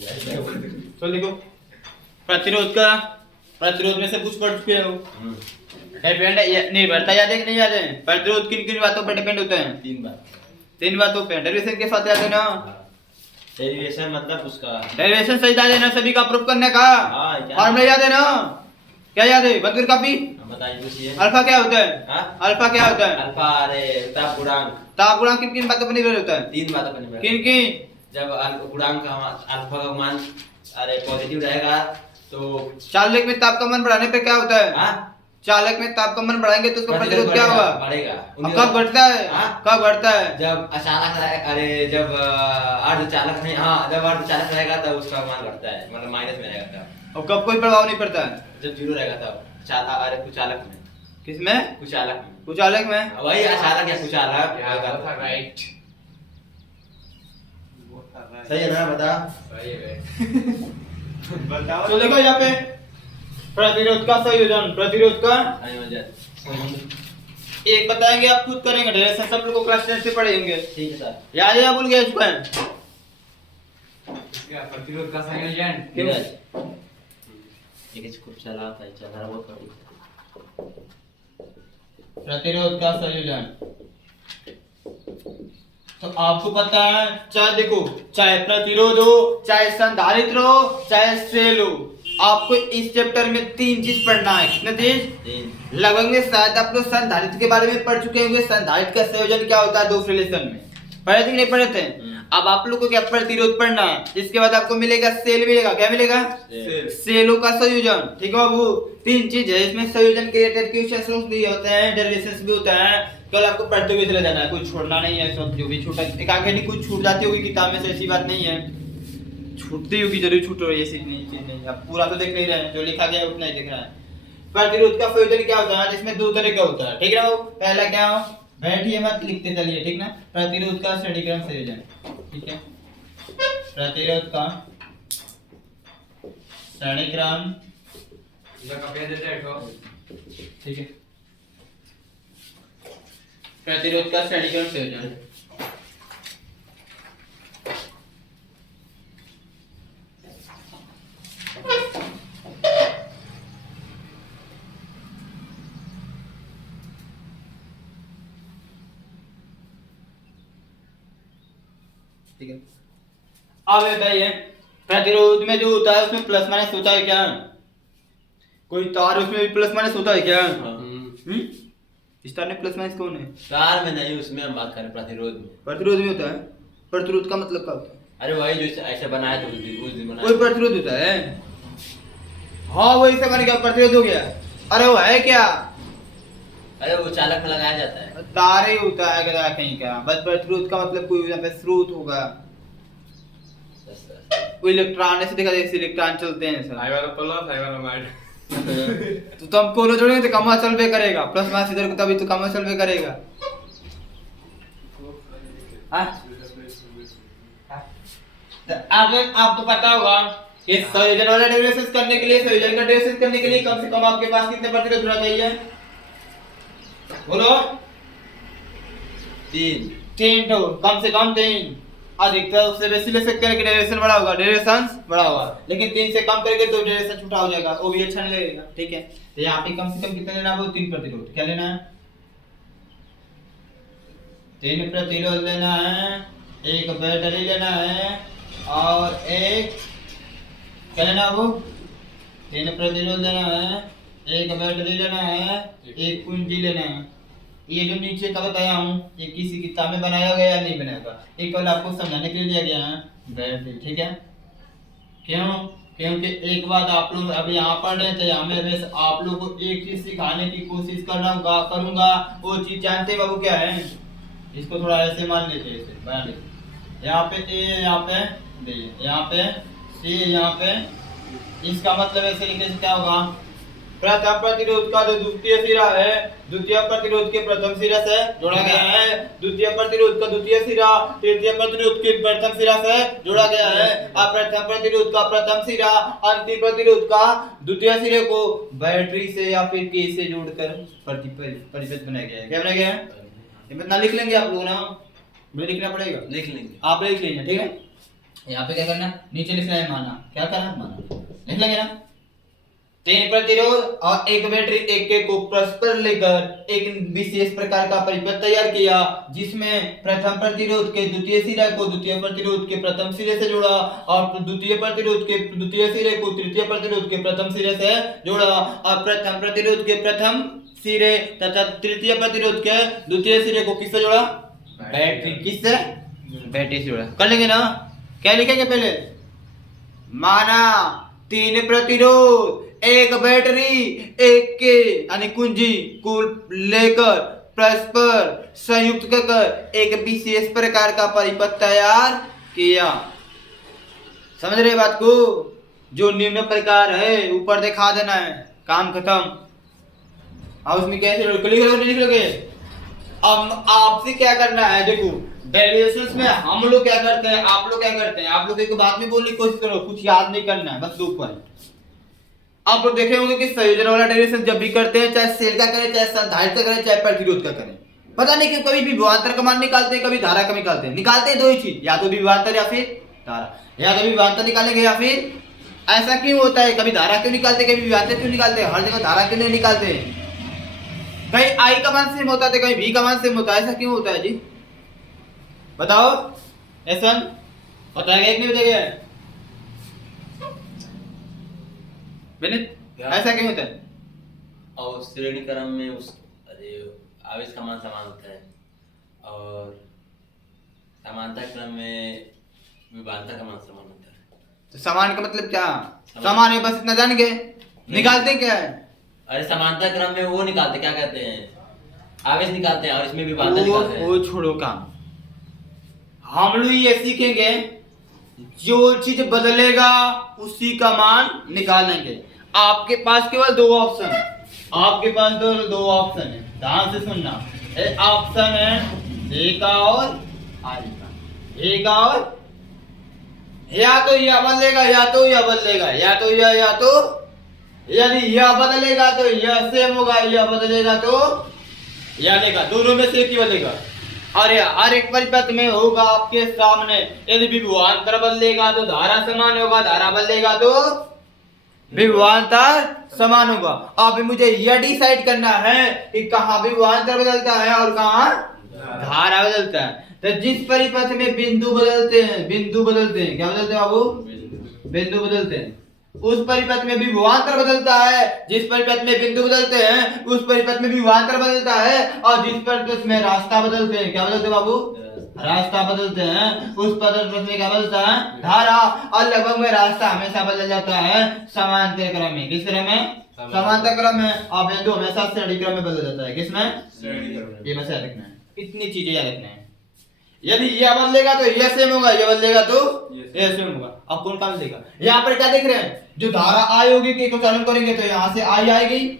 तो देखो प्रतिरोध में से कुछ पढ़ चुके हो। डिपेंड निर्भरता याद है कि नहीं याद है? प्रतिरोध किन किन बातों पर डिपेंड होता है? तीन बातों पे। डेरिवेशन के साथ याद है ना? डेरिवेशन मतलब उसका डेरिवेशन सही याद है ना? सभी का प्रूफ करने का फॉर्मूला याद है ना? क्या याद है? बंद कर कॉपी। बताइए। अल्फा क्या होता है? अल्फा क्या होता है? अल्फा अरे ताप गुणांक किन किन बातों पर निर्भर होता है? तीन बातों पर निर्भर। किन किन? जब गुणांक का अल्फा का मान अरे पॉजिटिव रहेगा तो चालक में ताप का मान बढ़ाने पे क्या होता है? चालक में ताप का मान बढ़ाएंगे तो उसका प्रतिरोध क्या होगा? बढ़ेगा। कब बढ़ता है? कब बढ़ता है? जब अचानक अरे जब अर्धचालक नहीं, जब अर्धचालक रहेगा तब उसका मान बढ़ता है, मतलब माइनस में रहेगा तब। और कब कोई प्रभाव नहीं पड़ता है? जब जीरो रहेगा तब। अरे कुचालक में। किसमें? कुचालक में वही अचालक या कुचालक। राइट, सही है ना? बता। सही है। बताओ। तो देखो यहाँ पे प्रतिरोध का संयोजन, प्रतिरोध का एक बताएंगे, आप खुद करेंगे। डेरिवेशन सब लोग को क्लास 10 से पढ़े होंगे। ठीक है सर। याद है या भूल गए इसको? क्या प्रतिरोध का संयोजन? खूब चला था, चला वो कभी। प्रतिरोध का संयोजन तो आपको पता है, चाहे देखो, चाहे प्रतिरोध हो, चाहे संधारित्र हो, चाहे सेल हो, आपको इस चैप्टर में तीन चीज पढ़ना है। कितने चीज? लगभग में शायद आप लोग संधारित्र के बारे में पढ़ चुके होंगे। संधारित्र का संयोजन क्या होता है दो रिलेशन में, पढ़े थे कि नहीं पढ़े थे? अब आप लोग को क्या प्रतिरोध पढ़ना है। इसके बाद आपको मिलेगा सेल, मिलेगा क्या मिलेगा? सेलों का संयोजन। ठीक है बाबू, तीन चीज है इसमें। संयोजन के रिलेटेड क्वेश्चंस भी होते हैं, डेरिवेशंस भी होता है। कल आपको पढ़ते हुए चला जाना है, कुछ छोड़ना नहीं है। सब जो भी छूटा एक आगे नहीं, कुछ छूट जाती होगी किताब में से, ऐसी बात नहीं है। छूटती होगी, जरूर छूट रही है, ऐसी नहीं चीज नहीं। अब पूरा तो देख नहीं रहे हैं, जो लिखा गया है उतना ही देख रहा है। प्रतिरोध का संयोजन क्या होता है? इसमें दो तरह का होता है। ठीक है बाबू, पहला क्या हो, बैठिए मत, लिखते चलिए, ठीक ना? प्रतिरोध का श्रेणीक्रम संयोजन। ठीक है, प्रतिरोध का श्रेणीक्रम। ठीक है, प्रतिरोध का श्रेणीक्रम संयोजन। ठीक है, अब बताइए प्रतिरोध में जो होता है उसमें प्लस माइनस होता है क्या? कोई तार उसमें भी प्लस माइनस होता है क्या? इस तार में प्लस माइनस कौन है? तार में नहीं, उसमें हम बात करें प्रतिरोध में। प्रतिरोध में होता है। प्रतिरोध का मतलब क्या होता है? अरे वही जो ऐसे बनाया था उस दिन बनाया। कोई प्रतिरोध होता है? हाँ, वही से बन गया, प्रतिरोध हो गया। अरे वो है क्या? अरे वो चालक में लगाया जाता है। तार ही होता है क्या कहीं का? बस प्रतिरोध का मतलब कोई यहाँ पे स्रोत होगा। वो इलेक्ट्रॉन से देखा, जैसे इलेक्ट्रॉन चलते हैं सर। आई वाला प्लस, आई वाला माइनस। तो तुम कोनो जोड़ेंगे तो कमा चलबे करेगा, प्लस माइनस इधर को तभी तो कमा चलबे करेगा। आगे आपको पता होगा कि संयोजन वाला डेरिवेशन करने के लिए, संयोजन का डेरिवेशन करने के लिए कम से कम आपके पास कितने प्रतिरोध होना चाहिए? बोलो। तीन तो कम से कम तीन। अधिकतर उससे बेसी ले सकते हैं कि डेरिवेशन बड़ा होगा, डेरिवेशन बड़ा होगा, लेकिन तीन से कम करेंगे तो डेरिवेशन छोटा हो जाएगा, वो भी अच्छा नहीं लगेगा। ठीक है, तो यहाँ पे कम से कम कितना लेना है? वो तीन प्रतिरोध। क्या लेना है? तीन प्रतिरोध लेना है, एक बैटरी लेना है और एक क्या लेना है? वो तीन प्रतिरोध लेना है, एक बैटरी लेना है, एक कुंजी लेना है। ये जो नीचे का बताया हूँ ये किसी किताब में बनाया गया या नहीं बनाया गया, एक कल आपको समझाने के लिए दिया गया है बैटरी। ठीक है, क्यों? क्योंकि एक बात आप लोग अभी यहाँ पढ़ रहे थे, यहाँ में बस आप लोग को एक चीज सिखाने की कोशिश करूंगा। वो चीज जानते बाबू क्या है? इसको थोड़ा ऐसे मान लीजिए, ऐसे बना लीजिए। यहाँ पे ए, यहाँ पे डी, यहाँ पे सी, यहाँ पे। इसका मतलब ऐसे लिखने से क्या होगा? प्रथम प्रतिरोध का जो द्वितीय सिरा है, द्वितीय प्रतिरोध के प्रथम सिरा से जोड़ा गया है। द्वितीय प्रतिरोध का द्वितीय सिरा तृतीय प्रतिरोध के प्रथम सिरा से जोड़ा गया है। अब प्रथम प्रतिरोध का प्रथम सिरा अंतिम प्रतिरोध का द्वितीय सिरे को बैटरी से या फिर के से जोड़कर परिपथ बनाया गया है। क्या बनाया गया है? ये बतना लिख लेंगे आप लोग ना, मुझे लिखना पड़ेगा। लिख लेंगे, आप लिख लीजिए। ठीक है, यहाँ पे क्या करना, नीचे लिखना है माना, क्या करना माना, लिख लेंगे ना। 3 प्रतिरोध और एक बैटरी एक के को परस्पर लेकर एक विशेष प्रकार का परिपथ तैयार किया, जिसमें प्रथम प्रतिरोध के द्वितीय सिरे को द्वितीय प्रतिरोध के प्रथम सिरे से जोड़ा और द्वितीय प्रतिरोध के द्वितीय सिरे को तृतीय प्रतिरोध के प्रथम सिरे से जोड़ा और प्रथम प्रतिरोध के प्रथम सिरे तथा तृतीय प्रतिरोध के द्वितीय सिरे को किससे जोड़ा, बैटरी, किससे, बैटरी से जोड़ा। कर लेंगे ना, क्या लिखेंगे पहले, माना 3 प्रतिरोध एक बैटरी एक के यानी कुंजी को लेकर परस्पर संयुक्त कर एक विशेष प्रकार का परिपथ तैयार किया। समझ रहे बात को, जो निम्न प्रकार है ऊपर दिखा देना है, काम खत्म। अब उसमें कैसे लिख लोगे। अब आपसे क्या करना है, देखो डेरिवेशंस में हम लोग क्या करते हैं, आप लोग क्या करते हैं, आप लोग एक बात में बोलने की कोशिश करो, कुछ याद नहीं करना है, बस 2 पॉइंट। आप लोग देखे होंगे कि संयोजन वाला डेरिवेशन जब भी करते हैं, चाहे सेल का करें, चाहे संधारित्र का करें, चाहे प्रतिरोध का करें, पता नहीं क्यों कभी भी विभवांतर का मान निकालते हैं, कभी धारा का निकालते हैं। निकालते हैं 2 ही चीज, या तो विभवांतर या फिर धारा, या तो विभवांतर निकालेंगे या फिर ऐसा क्यों होता है, कभी धारा क्यों निकालते हैं, कभी विभवांतर क्यों निकालते हैं, हर जगह धारा क्यों नहीं निकालते हैं। कहीं आई का मान सेम होता है, कहीं भी का मान सेम होता है, ऐसा क्यों होता है जी, बताओ। ऐसा बताएगा एक नहीं बताएगा, ऐसा क्यों होता है। और श्रेणी क्रम में उस आवेश का मान समान होता है और समानता क्रम में विभवांतर का मान समान होता है। तो समान का मतलब क्या, समान है, बस इतना जान गए, निकालते क्या है। अरे समानता क्रम में वो निकालते, क्या कहते हैं, आवेश निकालते हैं और इसमें विभवांतर निकालते हैं। वो छोड़ो काम, हम लोग ये सीखेंगे जो चीज बदलेगा उसी का मान निकालेंगे। आपके पास केवल 2 ऑप्शन है, आपके पास दो ऑप्शन है, ध्यान से सुनना। ऑप्शन है ए का और आई का, ए का और, या तो यह बदलेगा या तो यह बदलेगा, या तो यह या तो, यदि यह बदलेगा तो यह सेम होगा, यह बदलेगा तो यह लेगा, दोनों में से एक ही बदलेगा। और हर एक परिपथ में होगा आपके सामने, यदि विभवांतर बदलेगा तो धारा समान होगा, धारा बदलेगा तो विभवांतर समान होगा। अब मुझे यह डिसाइड करना है कि कहाँ विभवांतर बदलता है और कहाँ धारा बदलता है। तो जिस परिपथ में बिंदु बदलते हैं, बिंदु बदलते हैं, क्या बदलते हैं बाबू, बिंदु बदलते हैं, उस परिपथ में विभवांतर बदलता है। जिस परिपथ में बिंदु बदलते हैं उस परिपथ में विभवांतर बदलता है, और जिस परिपथ में रास्ता बदलते हैं, क्या बदलते हैं बाबू, रास्ता बदलते हैं, उस परिपथ में क्या बदलता है, धारा। और लगभग में रास्ता हमेशा बदल जाता है समांतर क्रम में, किस क्रम में, समांतर क्रम में, और बिंदु हमेशा श्रेणी क्रम में बदल जाता है, किसमें, ये में याद रखना है, इतनी चीजें याद रखना है। यदि यह बदलेगा तो यह सेम होगा, यह बदलेगा तो यह सेम होगा। अब कौन का बदलेगा, यहाँ पर क्या देख रहे हैं, जो धारा आई होगी के को चालन करेंगे तो यहाँ से आई आएगी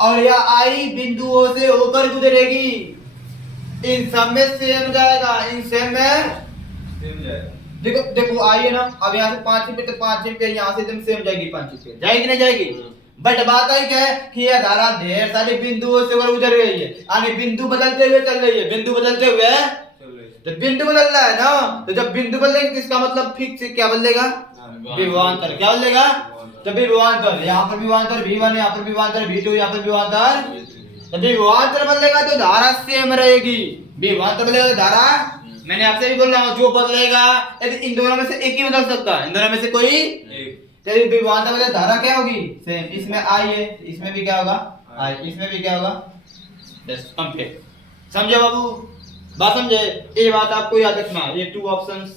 और यह आई बिंदुओं से होकर गुजरेगी, इन सब में सेम जाएगा, इन सेम में सेम जाएगा। देखो देखो आई है ना, अब यहाँ से 5 रुपए तो 5 रुपए, यहाँ से एकदम सेम जाएगी, 5 रुपए जाएगी नहीं जाएगी। बट बात आई क्या है कि यह धारा ढेर सारे बिंदुओं से होकर गुजर रही है, यानी बिंदु बदलते हुए चल रही है, बिंदु बदलते हुए, तो बिंदु बदल रहा है ना, तो जब बिंदु बदलेगा तो इसका मतलब फिक्स क्या बदलेगा, विभवांतर, क्या बदलेगा, तो विभवांतर, यहाँ पर विभवांतर V1, यहाँ पर विभवांतर V2, यहाँ पर विभवांतर, तो विभवांतर बदलेगा तो धारा सेम रहेगी, विभवांतर बदलेगा तो धारा, मैंने आपसे भी बोल रहा हूँ जो बदलेगा, यदि इन दोनों में से एक ही बदल सकता है, इन दोनों में से कोई तो विभवांतर बदले धारा क्या होगी, सेम। इसमें आई है, इसमें भी क्या होगा आई, इसमें भी क्या होगा, कंप्लीट। समझे बाबू, बात समझे, ये बात आपको याद रखना, ये 2 ऑप्शंस।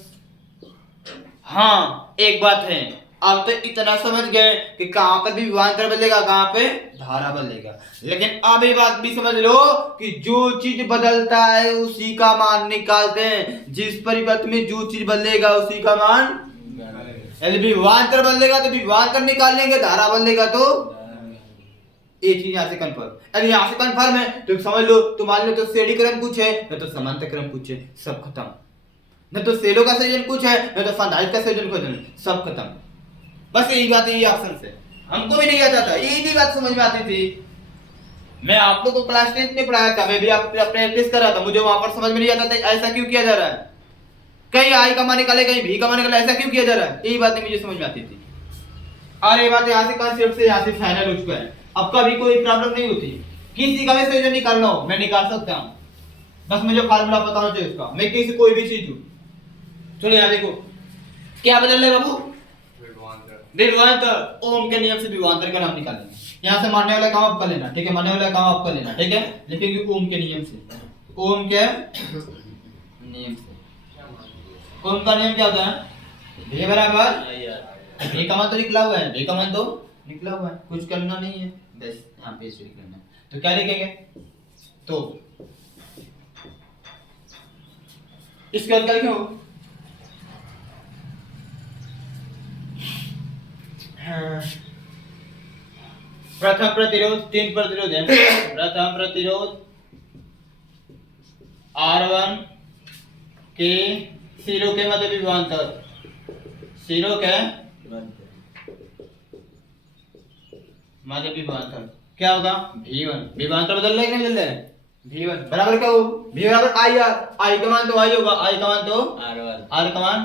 हाँ एक बात है, अब तो इतना समझ गए कि कहां पर भी विभवांतर बदलेगा, कहां पे धारा बदलेगा, लेकिन अब ये बात भी समझ लो कि जो चीज बदलता है उसी का मान निकालते हैं। जिस परिपथ में जो चीज बदलेगा उसी का मान, यदि विभवांतर बदलेगा तो विभवांतर निकाल लेंगे, धारा बदलेगा तो एक चीज यहाँ से कंफर्म। अगर यहाँ से कंफर्म है तो समझ लो, तो मान लो तो श्रेणी क्रम कुछ है, न तो समांतर क्रम कुछ है, सब खत्म। न तो सेलों का संयोजन कुछ है, न तो संधारित्र का संयोजन कुछ है, सब खत्म। बस यही बात है, यही ऑप्शन से हमको भी नहीं आता था, यही भी बात समझ में आती थी। मैं आप लोग को क्लास 10 में पढ़ाया था, मैं भी आप प्रैक्टिस कर रहा था, मुझे वहां पर समझ में नहीं आता था ऐसा क्यों किया जा रहा है। कहीं आई कमा निकाले कहीं भी कमा निकाले, ऐसा क्यों किया जा रहा है? यही बातें मुझे समझ में आती थी। और ये बात यहाँ से कॉन्सेप्ट से यहाँ से फाइनल हो चुका है। अब कभी कोई प्रॉब्लम नहीं होती, किसी का भी सोल्यूशन निकालना हो मैं निकाल सकता हूँ, बस मुझे फार्मूला पता होना चाहिए उसका। मैं किसी कोई भी चीज हूँ, चलो यहाँ देखो क्या बदल रहा है बाबू, विभवांतर। ओम के नियम से विभवांतर का नाम निकालेंगे। यहाँ से मानने वाला काम आपका लेना, ठीक है, मानने वाला काम आपका लेना, ठीक है, लिखेंगे ओम के नियम से। ओम के नियम से, ओम का नियम क्या होता है? V बराबर V का मान तो निकला हुआ है, V का मान तो निकला हुआ है, कुछ करना नहीं है, बस यहाँ पे इसलिए करना है। तो क्या लिखेंगे? तो इसके बाद क्या लिखेंगे? प्रथम प्रतिरोध, तीन प्रतिरोध है। प्रथम प्रतिरोध R1 के सिरों के मध्य विभवांतर, सिरों के मध्य विभवांतर क्या होगा? V1। विभवांतर बदल रहा है कि नहीं बदल रहा है? V1 बराबर क्या हो? V बराबर IR, I का मान तो I होगा, I का मान तो R1, R का मान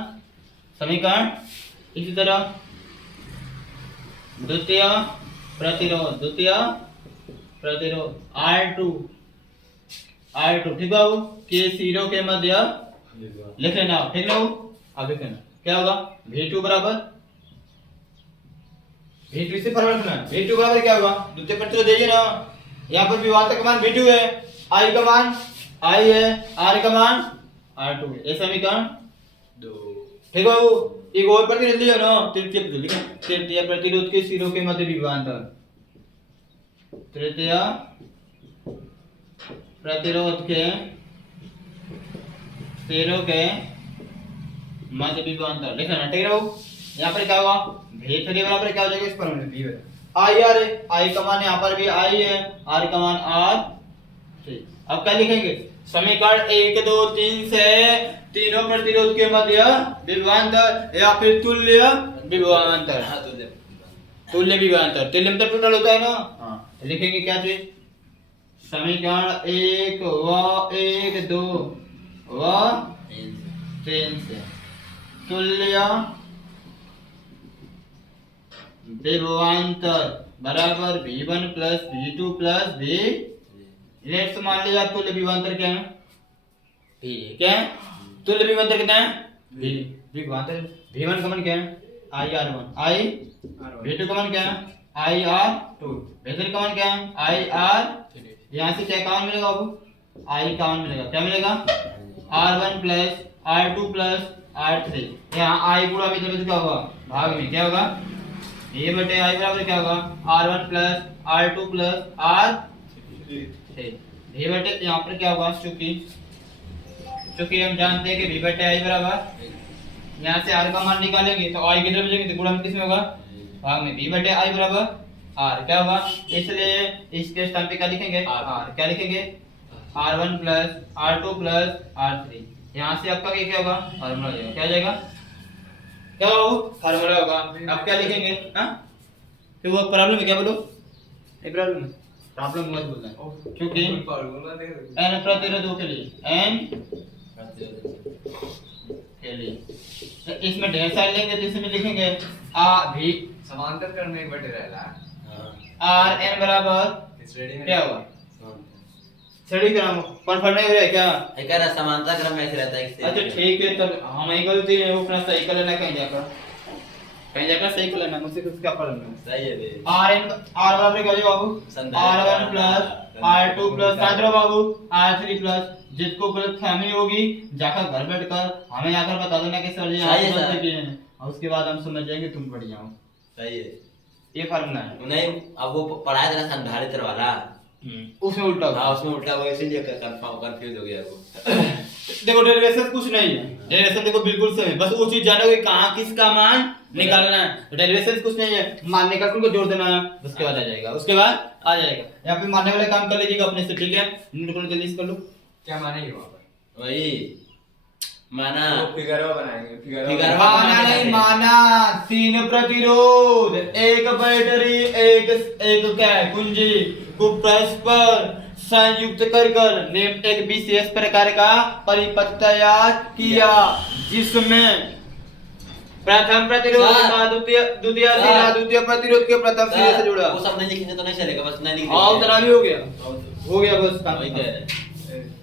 समीकरण। इसी तरह द्वितीय प्रतिरोध, द्वितीय प्रतिरोध R2, R2 ठीक है वो के सिरों के मध्य लिख लेना, ठीक ना? वो अब लिख लेना क्या होगा? V2 बराबर V2 से परिवर्तन है, V2 बराबर क्या होगा? द्वितीय प्रतिरोध देखिए ना, यहाँ पर विभवांतर का मान V2 है, I का मान I है, R का मान R2 है। ये समीकरण 2 ठीक है। वो एक और प्रतिरोध लिया ना, तृतीय प्रतिरोध लिखा, तृतीय प्रतिरोध के सिरों के मध्य विभवांतर, तृतीय प्रतिरोध के सिरों के मध्य विभवांतर लिखना, ठीक है। यहाँ पर क्या होगा? V3 बराबर क्या हो जाएगा? इस पर हमने V है, I R है, I का मान यहाँ पर भी I है, R का मान R। ठीक, अब क्या लिखेंगे? समीकरण 1 2 3 से तीनों प्रतिरोध के मध्य विभवांतर या फिर तुल्य विभवांतर, तुल्य विभवांतर, तुल्य मतलब टोटल होता है ना। हाँ, लिखेंगे क्या चीज? समीकरण 1 व 1 2 व 3 से तुल्य विभवांतर बराबर V1 plus V2 plus V। Let's मान लिया तुल्य विभवांतर क्या है? V। क्या है? तुल्य विभवांतर कितना है? V। विभवांतर V1 का मान क्या है? IR1, I V2 का मान क्या है? IR2, V3 का मान क्या है? IR3। यहाँ से क्या मान मिलेगा बाबू? I का मान मिलेगा, क्या मिलेगा? R1 plus R2 plus R3। यहाँ I पूरा इधर क्या होगा? भाग में क्या होगा? ये बटे I बराबर क्या होगा? R1 plus R2 plus R3। ये बटे यहाँ पर क्या होगा? चूंकि हम जानते हैं कि V बटे I बराबर, यहाँ से R का मान निकालेंगे तो I किधर बचेंगे? तो गुणा में किसमें होगा? भाग में। V बटे I बराबर R क्या होगा? इसलिए इसके स्थान पे क्या लिखेंगे? R। क्या लिखेंगे? R1 plus R2 plus R3। यहाँ से आपका क्या होगा? फार्मूला हो जाएगा, क्या हो जाएगा? क्या होगा? फार्मूला होगा। अब क्या लिखेंगे? हाँ, तो वो प्रॉब्लम है क्या? बोलो, ये प्रॉब्लम है, प्रॉब्लम मत बोलना है, क्योंकि n प्रतिरोधों के लिए, n के लिए तो इसमें ढेर सारे लेंगे तो इसमें लिखेंगे V समांतर क्रम में बटे रहला R n बराबर इस रेडी में क्या होगा? श्रेणी क्रम कन्फर्म नहीं हो रहा है क्या? एक है ना समांतर क्रम में ऐसे रहता है। अच्छा ठीक है, तब हम एक गलती है, वो अपना सही कर लेना, कहीं जाकर सही कर लेना, मुझसे कुछ क्या प्रॉब्लम है? सही है बे। R बराबर क्या हो जाएगा बाबू? R1 प्लस R2 प्लस साथ बाबू R3 प्लस। जिसको गलतफहमी होगी जाकर घर बैठकर हमें आकर बता देना कि सर जी आप गलती किए हैं, और उसके बाद हम समझ जाएंगे तुम पढ़ जाओ। सही है, ये फार्मूला है। नहीं अब वो पढ़ाया था ना संधारित्र वाला, उसमें उल्टा हाँ उसमें उल्टा हुआ, इसीलिए कंफ्यूज हो गया वो। देखो डेरिवेशन कुछ नहीं है, डेरिवेशन देखो बिल्कुल सही है, बस वो चीज जानोगे कहाँ किसका मान निकालना है। डेरिवेशन कुछ नहीं है, मान निकाल को जोड़ देना है, उसके बाद आ जाएगा, उसके बाद आ जाएगा। यहाँ पे मानने वाले काम कर लीजिएगा अपने से, ठीक है? नोट करो जल्दी से कर लो। क्या मानेंगे वहां पर? वही माना फिगरवा बनाएंगे, फिगरवा माना नहीं, माना तीन प्रतिरोध, एक बैटरी, एक क्या है कुंजी को परस्पर संयुक्त कर ने एक विशेष प्रकार का परिपथ तैयार किया जिसमें प्रथम प्रतिरोध का द्वितीय सिरा द्वितीय प्रतिरोध के प्रथम सिरे से जुड़ा। वो सब नहीं लिखेंगे तो नहीं चलेगा, बस नहीं लिख हाँ उतना भी हो गया देंगे। बस काम। वही कह रहे हैं।